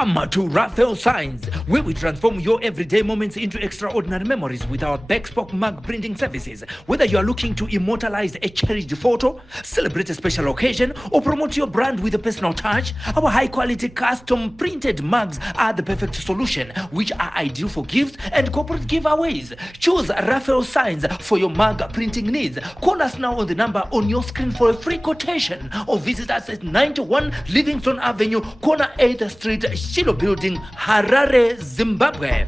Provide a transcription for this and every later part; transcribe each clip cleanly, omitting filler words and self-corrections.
Come to Raphael Signs, where we transform your everyday moments into extraordinary memories with our bespoke mug printing services. Whether you are looking to immortalize a cherished photo, celebrate a special occasion, or promote your brand with a personal touch, our high-quality custom printed mugs are the perfect solution, which are ideal for gifts and corporate giveaways. Choose Raphael Signs for your mug printing needs. Call us now on the number on your screen for a free quotation, or visit us at 91 Livingston Avenue, corner 8th Street, Shilo Building, Harare, Zimbabwe.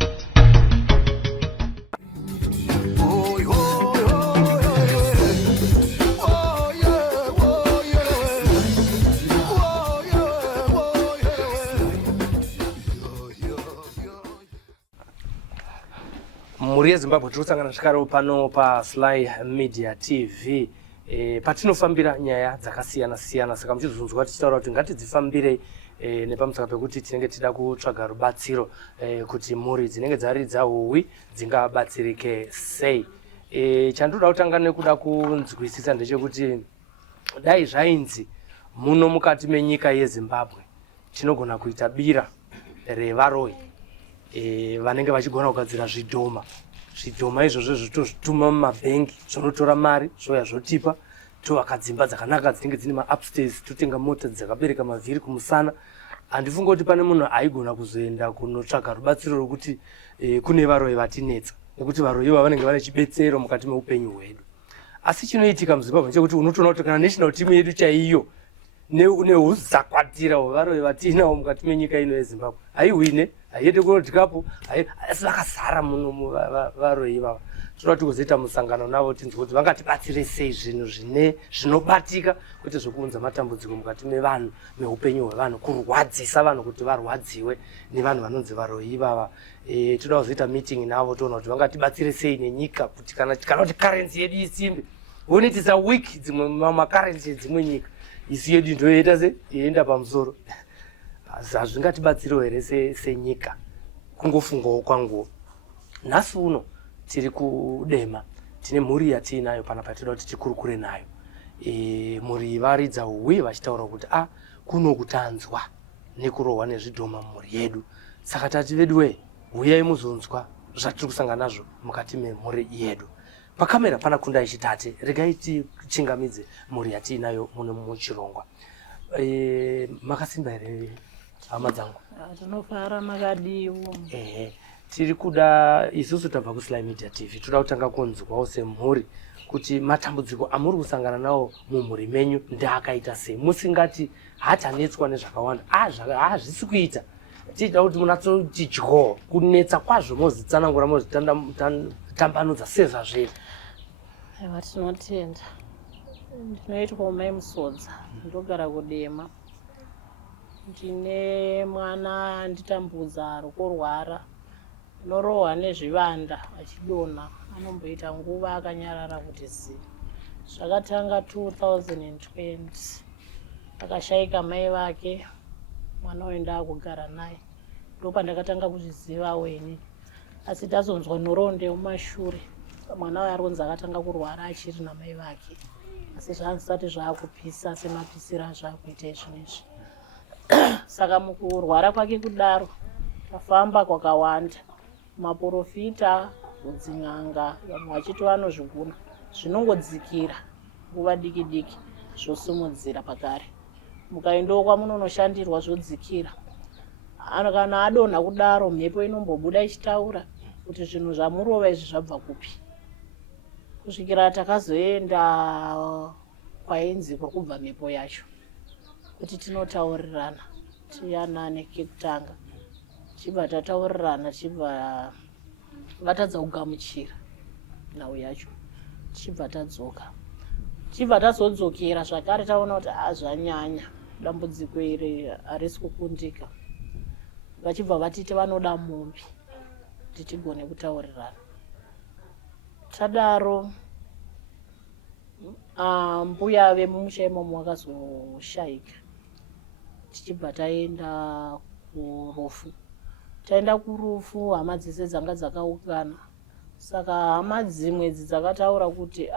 Muri Zimbabwe tinosangana zvakare pano pa Sly Media TV. Patinofambira nyaya dzakasiyana siyana, saka muchizunzwa tichitaura kuti ngatidzifambire nepamusaka pekuti tinenge tida kutsvaga rubatsiro kuti mhuri dzinenge dzaridza uwi dzingabatsirike sei. Chandoda kutanga nekuda kunzwisisa ndechekuti dai zvainzi muno mukati menyika yeZimbabwe tinogona kuita bira revaroyi vanenge vachigona kugadzira zvidhoma. Zvidhoma izvozvo zvitozvituma mumabhengi, zvonotora mari zvoya zvotipa, tovaka dzimba dzakanaka dzinenge dzine ma-upstairs, totenga mota dzakabereka mavhiri kumusana. Handifunga kuti pane munhu aigona kuzoenda kunotsvaga rubatsiro rwokuti kune varoyi vatinetsa, nekuti varoyi iva vanenge vane chibetsero mukati meupenyu hwedu. Asi chinoitika muZimbabwe ndechekuti unotoona kuti kana national team yedu chaiyo neuzakwatira hwevaroyi vatinawo mukati menyika ino yeZimbabwe haiwine, haiende kuworld cup, asi vakazara muno varoyi ivava. Toda kuti kuzoita musangano navo tinzwe kuti vangatibatsire sei zvinhu zvinobatika, kwete zvokuunza matambudziko mukati mevanhu, meupenyu hwevanhu, kurwadzisa vanhu kuti varwadziwe nevanhu vanonzi varoyi ivava. Toda kuzoita meeting navo toona kuti vangatibatsire sei nenyika kuti kana kuti currency yedu isimbe. When it is a week dzimwe macurrency dzimwe nyika isi yedu ndoenda yeienda pamusoro. Hazvingatibatsiriwo here senyika, kungofungawo kwangu. Nhasi uno tiri kudema, tine mhuri yatiinayo pana patinoda kuti tikurukure nayo. Mhuri varidza uwi vachitaura kuti kuno kutanzwa nekurohwa nezvidhoma mumhuri yedu. Saka tati vedu uyai muzonzwa zvatiri kusangana nazvo mukati memhuri yedu. Pakamera pana Kundai Chitate, regai tichingamidze mhuri yatiinayo muno muchirongwa. Makasimba here hama dzangu? Tinofara makadiwo. Tiri kuda isusu tabva kuSly Media TV, toda kutanga kunzwawo semhuri kuti matambudziko amuri kusangana nawo mumhuri menyu ndakaita sei. Musingati hatanetswa nezvakawanda, hazvisi kuita. Tichida kuti munatsoti dyo kunetsa kwazvo mozitsanangura mozitambanudza sezvazviri. Aiwa, tinotenda. Ndinoitwa umai Musodza, ndogara kudema. Ndine mwana nditambudza arikurwara, norohwa nezvivanda achidonha, anomboita nguva akanyarara kuti zii. Zvakatanga 2020 akashayika mai vake, mwana waenda akugara naye. Ndopandakatanga kuzviziva weni, asi tazonzwa nhoronde mumashure mwana waye aronzi akatanga kurwara achiri namai vake, asi zvaazvisati zvaakupisa semapisiro azvaakuita izvinezvi. Saka mukurwara kwake kudaro kafamba kwakawanda, maprofita, dzin'anga, vamwe vachiti vanozviguna, zvinongodzikira nguva diki diki zvosimudzira pakare. Mukaendawo kwamunonoshandirwa zvodzikira. Kana adonha kudaro mhepo inombobuda ichitaura kuti zvinhu zvamurova izvi zvabva kupi. Kusvikira takazoenda kwainzi kwakubva mhepo yacho kuti tinotaurirana tiyanane kekutanga. Chibva tataurirana, chibva vatadza kugamuchira nhau yacho, chibva tadzoka. Chibva tazodzokera zvakare taona kuti zvanyanya, dambudziko iri harisi kukundika. Vachibva vatiti vanoda mombe kuti tigone kutaurirana. Tadaro mbuya vemumusha imomo vakazoshayika. Tichibva taenda kurufu. Taenda kurufu, hama dzese dzanga dzakaungana. Saka hama dzimwe dzakataura kuti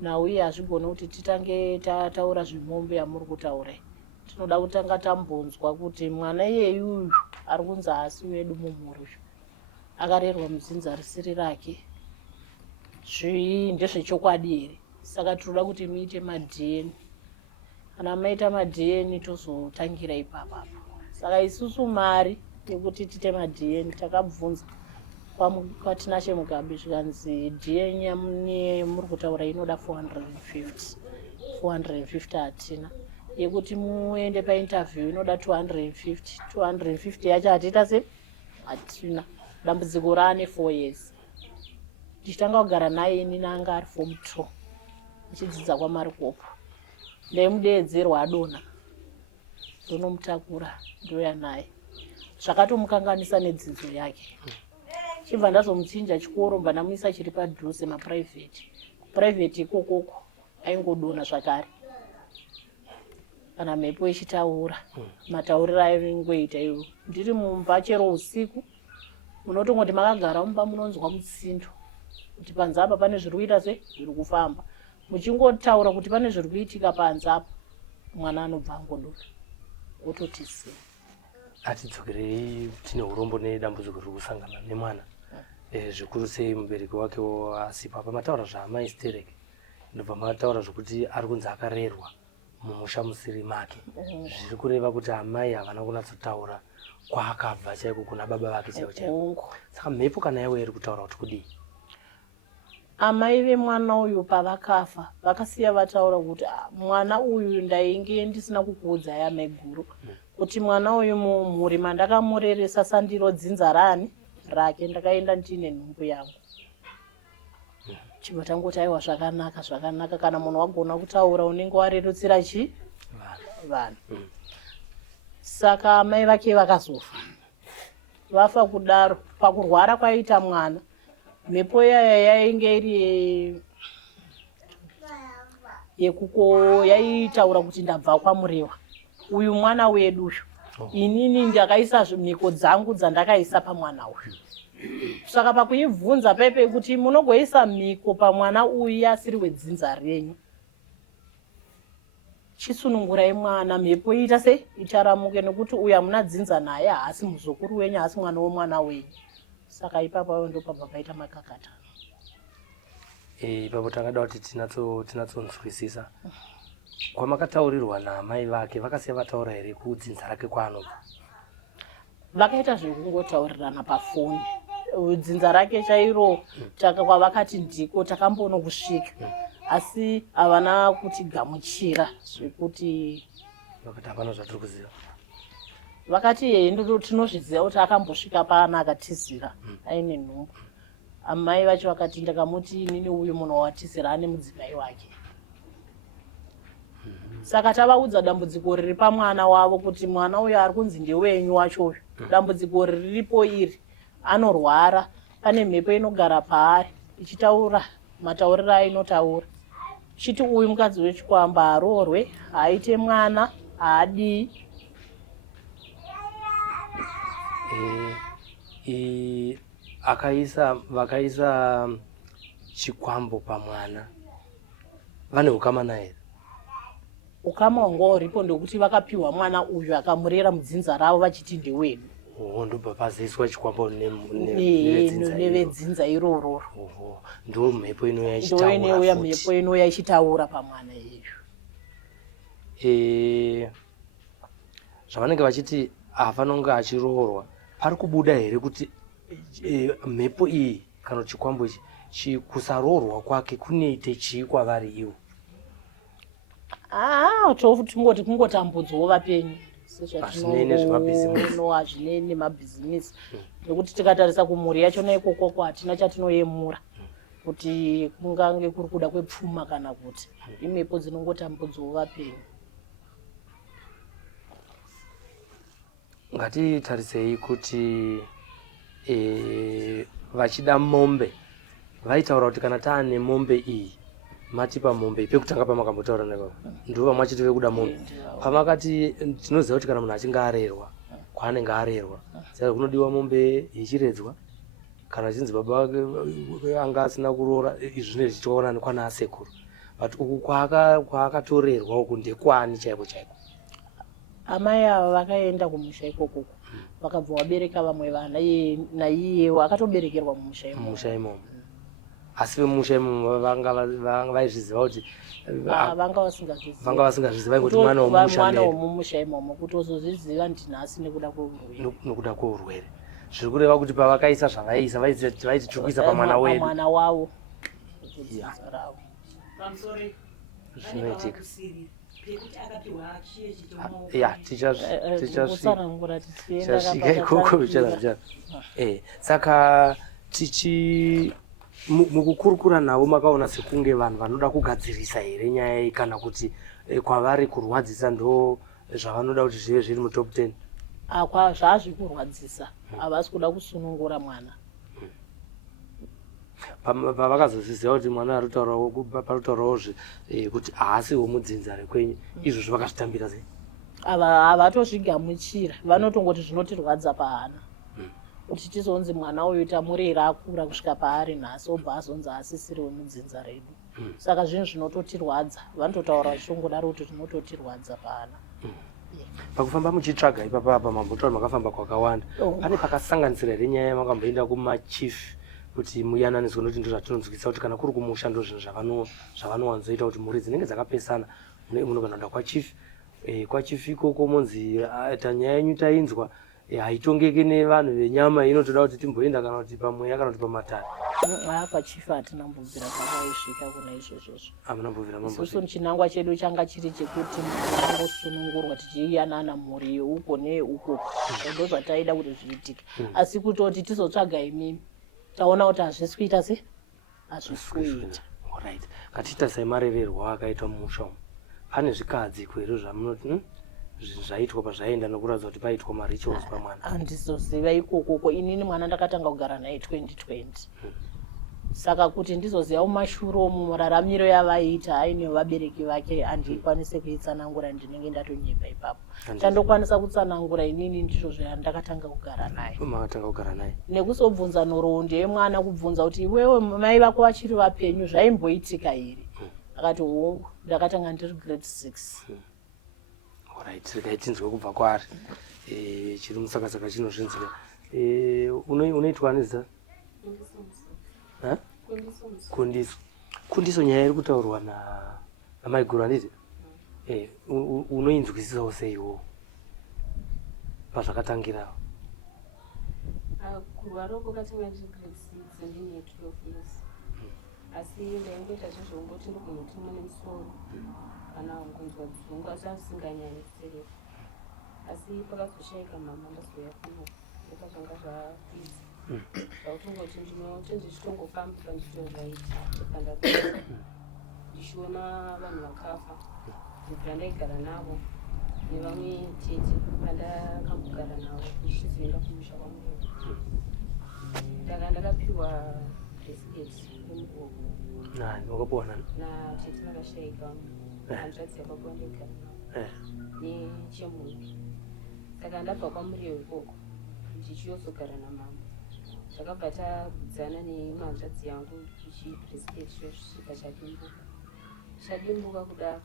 nhau iyi hazvigona kuti titange tataura zvemombe yamuri kutaura. tinoda kutanga tambonzwa kuti mwana iyeyuyu ari kunzi asi wedu mumhuri uyu akarerwa mudzinza risiri rake, zvii ndezvechokwadi here? Saka tinoda kuti muite madhn. Kana maita madhn tozotangira ipapapo. Saka isusu mari yekuti tiite madhn takabvunza kwatinashe Mugabe zvikanzi dhn muri kutaura inoda 450 hatina, yekuti muende painterview inoda 250 yacho hatiita se hatina. Dambudziko raane 4 years. Tichitanga kugara naye ini nanga ari form 2 achidzidza kwaMarikopo, ndaimudeedzerwa adonha ndonomutakura ndoya naye, zvakatomukanganisa nedzidzo yake. Chibva ndazomuchinja chikoro mba ndamuisa chiri padhuze maprivate ikokoko aingodonha zvakare. Kana mhepo ichitaura matauriro aingoita iwo. Ndiri mumba chero usiku munotongoti makagara mumba munonzwa mutsindo kuti panze apa pane zviri kuita se zviri kufamba. Muchingotaura kuti pane zviri kuitika panze apa, mwana anobva angodonha ototisiya. Atidzokerei tine urombo nedambudziko riri kusangana nemwana. Zvikuru sei mubereki wake asipa pamataura zvaamai Stereke, ndobva mataura zvokuti ari kunzi akarerwa mumusha musiri make. Zviri kureva kuti amai havana kunatsotaura kwaakabva chaiko kuna baba vake chaiko. Saka mhepo kana yawe iri kutaura kuti kudii? Amai vemwana uyu pavakafa vakasiya vataura kuti mwana uyu ndainge ndisina kukuudza yamai guru kuti mwana uyu mumhuri mandakamureresa sandiro dzinza rake ndakaenda ndine nhumbu yangu. Chibva tangoti aiwa zvakanaka kana munhu wagona kutaura unenge warerutsira vanhu. Saka amai vake vakazofa. Vafa kudaro pakurwara kwaita mwana. Mhepo yaya yainge iri yaitaura kuti ndabva kwaMurewa, uyu mwana wedu uyu. Inini ndakaisa mhiko dzangu dzandakaisa pamwana uyu. Saka pakuibvunza pepe kuti munogoisa mhiko pamwana uyu asiri wedzinza renyu, chisunungurai mwana, mhepo iita se icharamuke, nekuti uyu hamuna dzinza naye, haasi muzukuru wenyu, haasi mwana womwana wenyu. Saka ipapo ndo pabva paita makakatano. Ipapo tangada kuti tinatsonzwisisa. Kwamakataurirwa naamai vake vakasiya vataura here kudzinza rake kwaanobva? Vakaita zvekungotaurirana pafoni. Dzinza rake chairo kwavakati ndiko takambono kusvika, asi havana kutigamuchira zvekuti vakati hapana zvatiri kuziva. Vakati ndo tinozviziva kuti akambosvika paana akatizira aine nhumbu. Amai vacho vakati ndakamuti inini uyu munhu watizira ane mudzimai wake. Saka tavaudza dambudziko riri pamwana wavo kuti mwana uyu ari kunzi ndewenyu wacho uyu. Dambudziko riripo iri, anorwara, pane mhepo inogara paari ichitaura matauriro ainotaura. Chiti uyu mukadzi wechikwamba aroorwe, aite mwana, haadii. Vakaisa chikwambo pamwana, vane ukama naye? Ukama wanga uripo ndokuti vakapiwa mwana uyu akamurera mudzinza ravo vachiti ndewedu. Ndobva pazoiswa chikwambo nevedzinza irororo. Ndo mhepo inouya ichitaura pamwana iyeyo. Zvavanenge vachiti afanonge achiroorwa, pari kubuda here kuti mhepo iyi kana chikwambo ichi kusaroorwa kwake kunoite chii kwavari ivo? Tingoti kungotambudzwawo vapenyu sezvatinozvinene mabhizimisi. Nekuti tikatarisa kumhuri yachona ikokoko hatina chatinoyemura kuti kungange kuri kuda kwepfuma kana kuti imhepo dzinongotambudzwawo vapenyu. Ngatitarisei kuti vachida mombe vaitaura kuti kana taane mombe iyi matipa mombe pekutanga pamakambotaura napo ndova mwachiti vekuda mombe. Pamakati tinoziva kuti kana munhu achinge arerwa kwaanenge arerwa, saka kunodiwa mombe yechiredzwa. Kana chinzi baba wake anga asina kuroora, izvi zvinenge zvichiona nekwana asekuru. But uku kwaakatorerwa uku ndekwani chaiko chaiko? amai ava vakaenda kumusha ikoko vakabva vabereka vamwe vana naiyewo akatoberekerwa mumusha imomo. Asi vemusha imomo vanga vaizviziva kuti vanga vasingazviziva kuti mwana womumusha imomo kuti uzozviziva ndinhasi nekuda kweurwere. Zviri kureva kuti pavakaisa zvavaisa vaizvitsvukisa pamwana wavo zvinoitika. Tichasvika ikoko bichara. Saka mukukurukura navo makaona sekunge vanhu vanoda kugadzirisa here nyaya iyi kana kuti kwavari kurwadzisa ndo zvavanoda kuti zvive zviri mutop 10? Zvazvi kurwadzisa, havasi kuda kusunungura mwana. Pavakazoziziva kuti mwana parutaurawo kuti haasi womudzinza rekwenyu, izvozvo vakazvitambira sei? Havatozvigamuchira, vanotongoti zvinotirwadza pahana. Kuti tizonzi mwana uyu tamurera akura kusvika paari nhasi obva azonzi asisiri wemudzinza redu. Saka zvinhu zvinototirwadza, vanototaura vachongodaro kuti zvinototirwadza pahana. Pakufamba muchitsvaga ipapa mambotaura makafamba kwakawanda, pane pakasanganisira here nyaya makamboenda kumachief kuti muyananiswe noti ndo zvatinonzwisa kuti kana kuri kumusha ndo zvinhu zvavanowanzoita kuti mhuri dzinenge dzakapesana munogona kuenda kwachief ikoko monzi nyaya yenyu tainzwa haitongeke nevanhu venyama inotoda kuti timboenda kana kuti pamweya kana kuti pamatare. Pachief hatina mbobvira zvakaisvika kuna izvozvozvo. Hamuna mbobvira isusu chinangwa chedu changa chiri chekuti angosunungurwa tichiyanana mhuri yeuko neyeuko ndo zvataida kuti zviitike. Asi kutoti tizotsvaga imimi taona kuti hazvisi kuita se hazvisi kuita. Alright, ngatiita semarererwa akaitwa mumusha umu. Pane zvikadziko here zvamunoti zvaitwa pazvaenda nokuratidza kuti paitwa marituals pamwana? Handizoziva ikoko, inini mwana ndakatanga kugara naye 2020. Saka kuti ndizoziva mumashure umu muraramiro yavaiita aine vabereki vake handikwanise kuitsanangura, ndinenge ndatonyepa ipapo. Chandokwanisa kutsanangura inini ndizvo zvandakatanga kugara naye. Makatanga kugara naye nekuzobvunza nhoroondo yemwana, kubvunza kuti iwewe mai vako vachiri vapenyu zvaimboitika here? Akati hongu, ndakatanga ndiri grade 6. Alright, regai tinzwe kubva kwaari chiri musakasaka chinozvinzwa. Unoitwa nezita? Kundiso nyaya iri kutaurwa namaiguru handiti? Unoinzwisisawo seiwo pazvakatangira? Kurwaroko katanga ndiri grade 6 ndine 12 years. Asi ndaingoita zvezvomboti ndokunotimwa nemusoro kana kunzwa dzungu, asi asinganyanyi kusereka. Asi pakazoshayika mama ndazoya kuno ndokazvanga zvakwidza zvakutongoti ndinotondizvitongofamba panzvito zvaitika pandakura ndichiona vanhu vakafa ndibva ndaigara navo nevamwe tete pandakambogara navo ndichizoenda kumusha kwangu. Ndakapiwa bresket yemugogo wakapona natete vakashayika hanzvadzi yakapiwa ndaigara navo nechemhuri. Saka ndabva kwamuriyo ikoko ndichiyozogara namama. Takabva tabudzana nehanzvadzi yangu ichibresket yosvika chadimbuka kudaro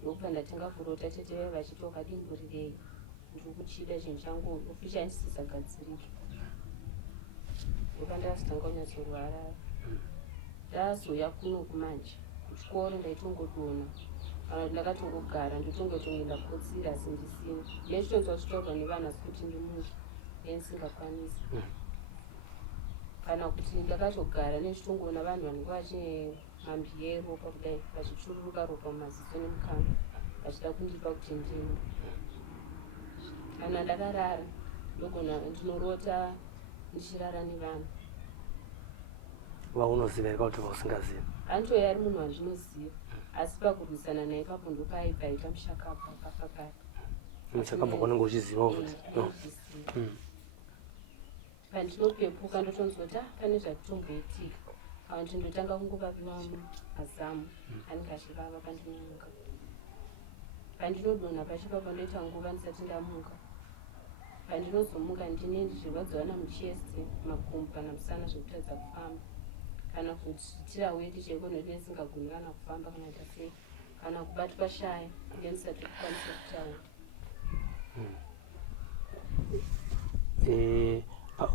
ndokubva ndatenga kurota tete vaiva vachiti wakadimburirei, ndiri kuchida chinhu changu ofishi handisisagadzirike. Ndokandazotanga kunyatsorwara. Ndazoya kuno kumanje kuchikoro ndaitongodona kana kuti ndakatongogara ndotongoenda kotsira asi ndisina. Ndechitonzwa zvitaurwa nevana asi kuti ndimuke ndisingakwanisi. Kana kuti ndakatogara nechitongona vanhu vanenge vachine mambi yeropa kudai vachichururuka ropa mumaziso nemukana vachida kundipa kuti ndimwe. Kana ndakarara ndinorota ndichirara nevanhu. Vaunoziva here kuti vausingaziva? Antoya ari munhu wandinoziva asi pakurwisana naye ipapo ndopaipaita mushakabva akafa kare. Mushakabva kwanenge uchiziva futi? Pandinopepuka ndotonzwa kuti pane zvatitomboitika. Vantu ndotanga kungovapiwa mazamu anenge achivava pandinomuka. Pandinodonha pachipapo ndoita nguva ndisati ndamuka. Pandinozomuka ndine ndichirwadziwa namuchest, makumbo kana musana zvekutadza kufamba. Kana kuti tiraweti cheko ndoine ndisingagoni kana kufamba kana kuita sei. Kana kubatwa shaya ndine ndisati kukwanisa kutaura.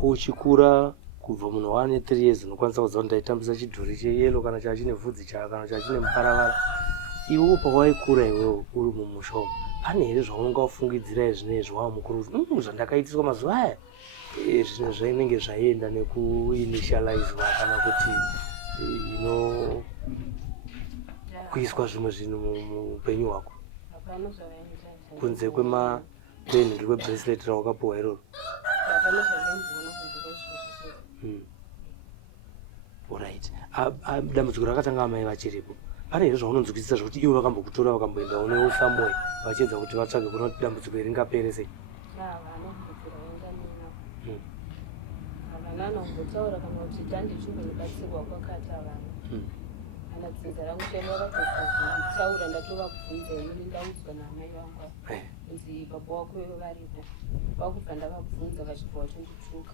uchikura kubva munhu 1 3 years unokwanisa kuziva kuti ndaitambisa chidhori cheyelo kana chachine vhudzi kana chachine muparavara. Iwe pawaikura iwewo uri mumusha umu, pane here zvaunonga ufungidzira zvinezvi wava mukuru zvandakaitiswa mazuva aya zvimwe zvainenge zvaienda nekuinitializwa kana kuti kuiswa zvimwe zvinhu muupenyu hwako hapana zvavaita kunze kwemapeni rwebracelet rawakapuwa iroro? hapana zvavaimboona kunze kwezvozvo. Alright. Dambudziko rakatanga amai vachiripo, pane here zvaunonzwisisa zvokuti ivo vakambokutora vakamboenda unewo famwe vachiedza kuti vatsvage kuona kuti dambudziko ringapere sei? havana kubudzira vainganinapo, havana anongotaura kana kuti tandichingonibatsirwa kwakati havana. Kana dzinza rangu chaiva vakataura ndatovabvunza inini ndaudzwa naamai vangu kunzi baba wako ivo varipo, vakubva ndavabvunza vachibva vachondituka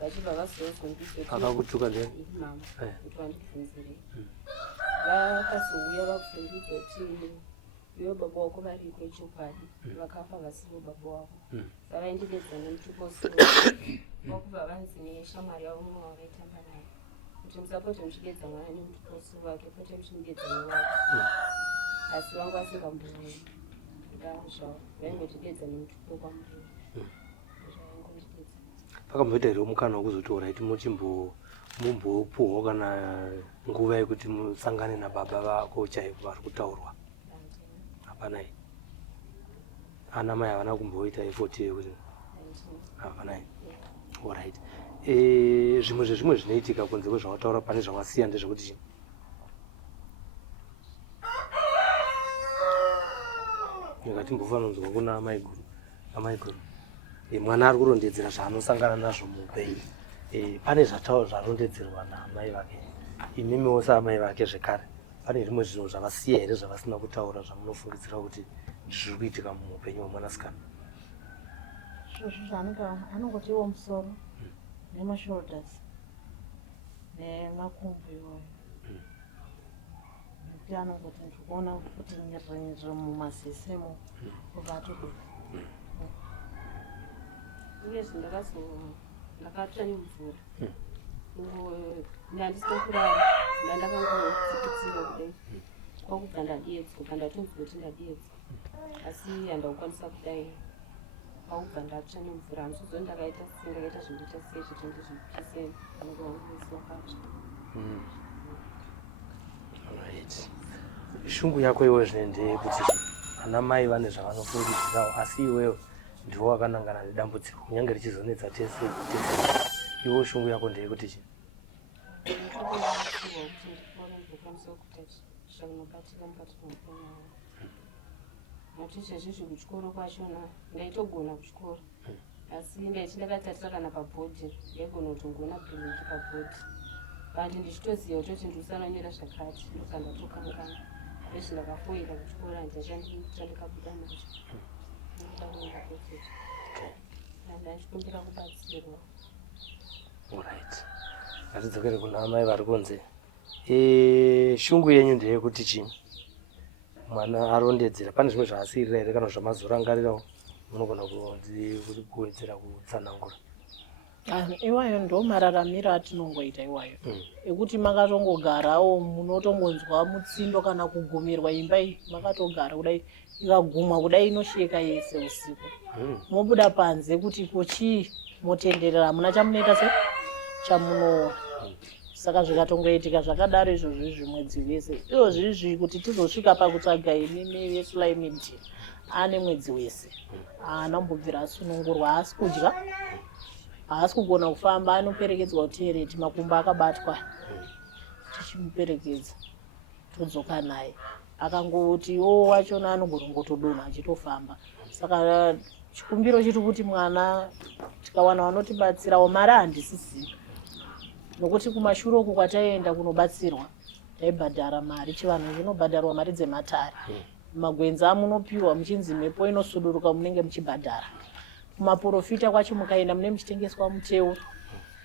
vachibva vazozondizo akakutuka ndiani mama kuti vandibvunzirei. Vakazouya vakuzondidza kuti ivo baba wako varipo ichokwadi, vakafa vasivo baba wako. Savaindidedza nemutuposi vakubva vanzi neshamwari yavo mumwe wavaitamba naye kuti musapote muchidedza mwana nemutuposi wake, pote muchimudedza newake. Asi vangu vasingambooni zvavo, vaingotidedza nemutupo kwamuriwo zvaingondidedza. pakamboita here mukana wekuzoti orit mumbopuhwa kana nguva yekuti musangane nababa vako chaivo vari kutaurwa? Hapana. Ana mai havana kumboita effort yekuti hapana. Alright. Zvimwe zvezvimwe zvinoitika kunze kwezvawataura pane zvawasiya ndezvekuti chii? Ndingatimbofana kuna amai guru. Mwana ari kurondedzera zvaanosangana nazvo muupenyu. Pane zvarondedzerwa naamai vake. Imimiwo saamai vake zvekare. Pane rimwe zvinhu zvavasiya here zvavasina kutaura zvamunofungidzira kuti zviri kuitika muupenyu hwemwanasikana? Zvozvo zvaanenge anongotiwo musoro nemashoulders nemakumbo iwayo, nekuti anongoti ndikuona kuti nyerere mumasisemo kuvatodoro. Uyezve ndakatsva nemvura ndandisina kurara, ndandakangotsikitsiwa kudai kwakubva ndadiedzwa, kandatonzwa kuti ndadiedzwa asi handakukwanisa kudai. Kwakubva ndatsva nemvura, handizoziva ndakaita sindakaita zvindoita sei kuti ndizvipise vanenge vanguisa wakatsva. Alright. Shungu yako iwe zvine ndeyekuti ana mai vane zvavanofungidzirawo asi iwewo ndiwo wakanangana nedambudziko kunyange richizonetsa tese. Iwo shungu yako ndeyekuti chii? Ndinokurudzirwa kuti ndikuona ndikwanisa kuita zvanobatika mukati meupenyu hwangu. Nokuti izvezvizvi kuchikoro kwachona ndaitogona kuchikoro asi ndaiti ndakatarisa kana pabhodhi ndaigona kutongoona bhiringi pabhodhi, kandi ndichitoziva kutoti ndiusanonyera zvakati ndokandatokangana. Izvi ndakafoira kuchikoro handichandikabuda nacho ndakuenda kwechete ndachikumbira kubatsirwa. Alright. Ngatidzokere kuna amai vari kunze. Shungu yenyu ndeyekuti chii? Mwana arondedzera, pane zvimwe zvaasirira here kana zvamazorangarirawo munogona kuwedzera kutsanangura? Iwayo ndo mararamiro atinongoita iwayo, ekuti makatongogarawo munotongonzwa mutsindo kana kugumirwa imba iyi makatogara kudai, ikagumwa kudai inosheka yese usiku. Mobuda panze kuti kochii motenderera, hamuna chamunoita se chamunoona. Saka zvikatongoitika zvakadaro izvozvi mwedzi wese. Izvozvi kuti tizosvika pakutsvaga imimi veSly Media ane mwedzi wese. Anambobvira asunungurwa, haasi kudya, haasi kugona kufamba, anoperekedzwa kutereti, makumbo akabatwa. Tichimuperekedza todzoka naye. Akangoti wachona anogorongotodonha achitofamba. Saka chikumbiro chiri kuti mwana tikawana vanotibatsirawo, mari handisisiyi. Nokuti kumashure uku kwataenda kunobatsirwa taibhadhara mari, chivanhu chinobhadharwa mari dzematare. Magwenzi amunopiwa muchinzi mhepo inosuduruka munenge muchibhadhara. Kumaprofita kwacho mukaenda mune muchitengeswa muteu,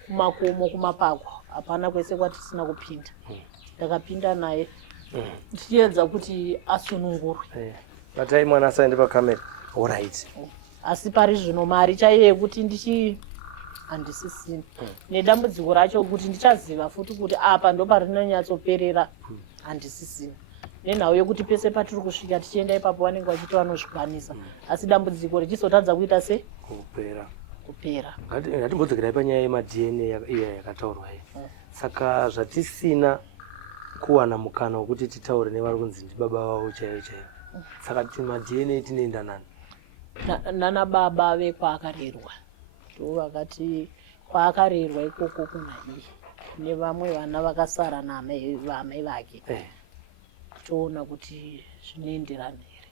kumakomo, kumapako, hapana kwese kwatisina kupinda. Ndakapinda naye tichiedza kuti asunungurwe. Batai mwana asaende pakamera. Alright. Asi pari zvino mari chaiye yekuti handisisina nedambudziko racho kuti ndichaziva futi kuti apa ndo parinonyatsoperera handisisina nenhau yekuti pese patiri kusvika tichienda ipapo vanenge vachiti vanozvikwanisa asi dambudziko richizotadza kuita se kupera. Ngatimbodzokerai panyaya yemadna iya yakataurwa iyi. Saka zvatisina kuwana mukana wekuti titaure nevari kunzi ndibaba vavo chaivo chaivo. Saka madna tinoenda nani? Nana baba vekwaakareerwa ndo vakati kwaakarerwa ikoko kuna iye nevamwe vana vakasara vamai vake toona kuti zvinoenderana here.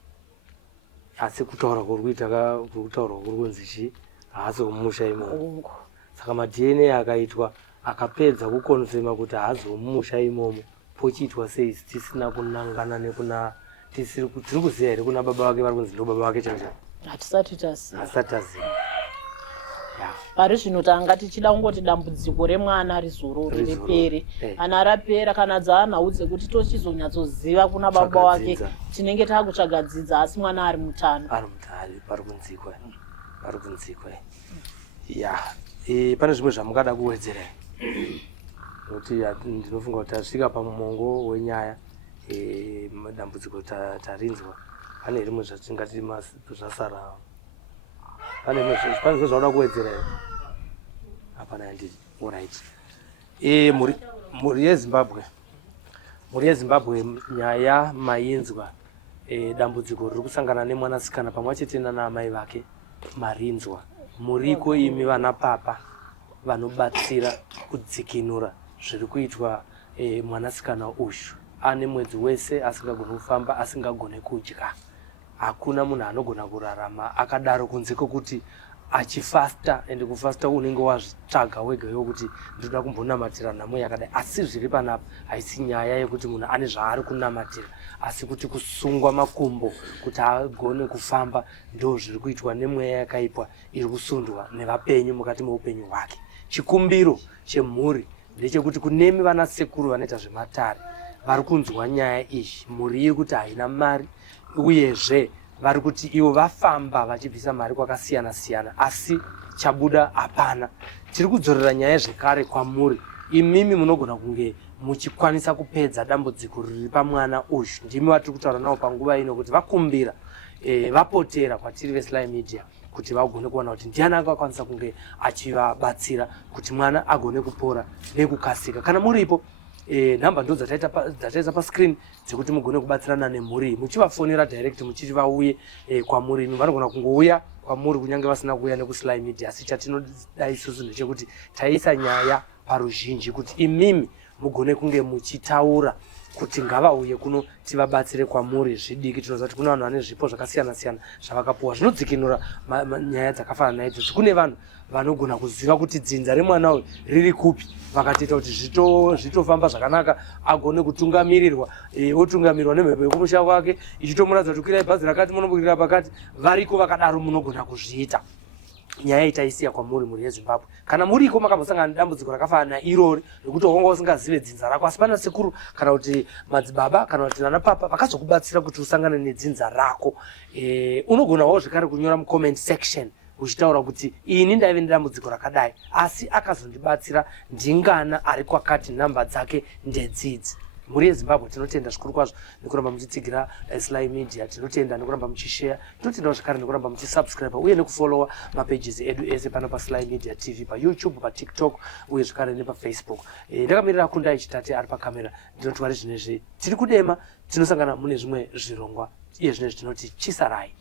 Asi kutaura kuri kunzi chi haasi kumusha imomo. Saka madna akaitwa akapedza kukonfirma kuti haasi kumusha imomo pochiitwa sei tisina kunangana nekuna tiri kuziva here kuna baba vake vari kunzi ndo baba vake chaivo chaivo? Hatisati taziva. Pari zvino tanga tichida kungoti dambudziko remwana rizororo ripere. Kana rapera kana dzaanhau dzekuti tochizonyatsoziva kuna baba wake tinenge takutsvagadzidza asi mwana ari mutano. Pari kunzikwa. Pane zvimwe zvamungada kuwedzera nokuti ndinofunga kuti tasvika pamumongo wenyaya dambudziko tarinzwa. Pane rimwe zvatingati zvasara. Pane zvimwe zvauda kuwedzera here? Hapana handidi. Alright. Mhuri yeZimbabwe nyaya mainzwa dambudziko riri kusangana nemwanasikana pamwe chete naamai vake marinzwa. Muriko imi vana papa vanobatsira kudzikinura zviri kuitwa mwanasikana uyu ane mwedzi wese asingagoni kufamba asingagoni kudya. Hakuna munhu anogona kurarama akadaro kunze kwokuti achifasta ende kufasta unenge wazvitsvaga wega iwo kuti ndoda kumbonamatira nhamo yakadai. Asi zviri panapa haisi nyaya yekuti munhu ane zvaari kunamatira asi kuti kusungwa makumbo kuti agone kufamba ndo zviri kuitwa nemweya yakaipa iri kusundwa nevapenyu mukati meupenyu hwake. Chikumbiro chemhuri ndechekuti kunemi vana sekuru vanoita zvematare vari kunzwa nyaya iyi. Mhuri iri kuti haina mari uyezve vari kuti ivo vafamba vachibvisa mari kwakasiyana siyana asi chabuda hapana. Tiri kudzorera nyaya zvekare kwamuri. Imimi munogona kunge muchikwanisa kupedza dambudziko riri pamwana uyu. Ndimi vatiri kutaura navo panguva ino kuti vakumbira vapotera kwatiri veSly Media kuti vagone kuona kuti ndiani akakwanisa kunge achivabatsira kuti mwana agone kupora nekukasika. Kana muripo nhamba ndo dzataisa pascreen dzekuti mugone kubatsirana nemhuri muchivafonera direct muchiti vauye kwamuri. Imi vanogona kungouya kwamuri kunyange vasina kuuya nekuSly Media asi chatinoda isusu ndechekuti taisa nyaya paruzhinji kuti imimi mugone kunge muchitaura kuti ngavauye kuno tivabatsire kwamuri zvidiki. Tinoziva kuti kuna vanhu vane zvipo zvakasiyana siyana zvavakapuwa zvinodzikinura nyaya dzakafanana naidzodzo. Kune vanhu vanogona kuziva kuti dzinza remwana uyu riri kupi vakatoita kuti zvitofamba zvakanaka agone kutungamirirwa. Otungamirirwa nemhepo yekumusha kwake ichitomuratidza kuti kwirai bhazi rakati munombokwirira pakati. Variko vakadaro munogona kuzviita. Nyaya itaisiya kwamuri mhuri yeZimbabwe. Kana muriko makambosangana nedambudziko rakafanana irori rekuti wanga usingazive dzinza rako asi pana sekuru kana kuti madzibaba kana kuti nana papa vakazokubatsira kuti usangane nedzinza rako, unogonawo zvekare kunyora mucomment section uchitaura kuti ini ndaive nedambudziko rakadai asi akazondibatsira ndingana ari kwakati nhamba dzake ndedzidzi. Mhuri yeZimbabwe tinotenda zvikuru kwazvo nekuramba muchitsigira Sly Media. Tinotenda nekuramba muchishare. Tinotenda zvakare nekuramba muchisubscribe uye nekufollowa mapages edu ese pano paSly Media TV paYouTube, paTikTok uye zvakare nepaFacebook. Ndakamirira Kundai Chitate ari pakamera. Ndinoti vari zvinezvi tiri kudema tinosangana mune zvimwe zvirongwa iye zvinezvi tinoti chisarai.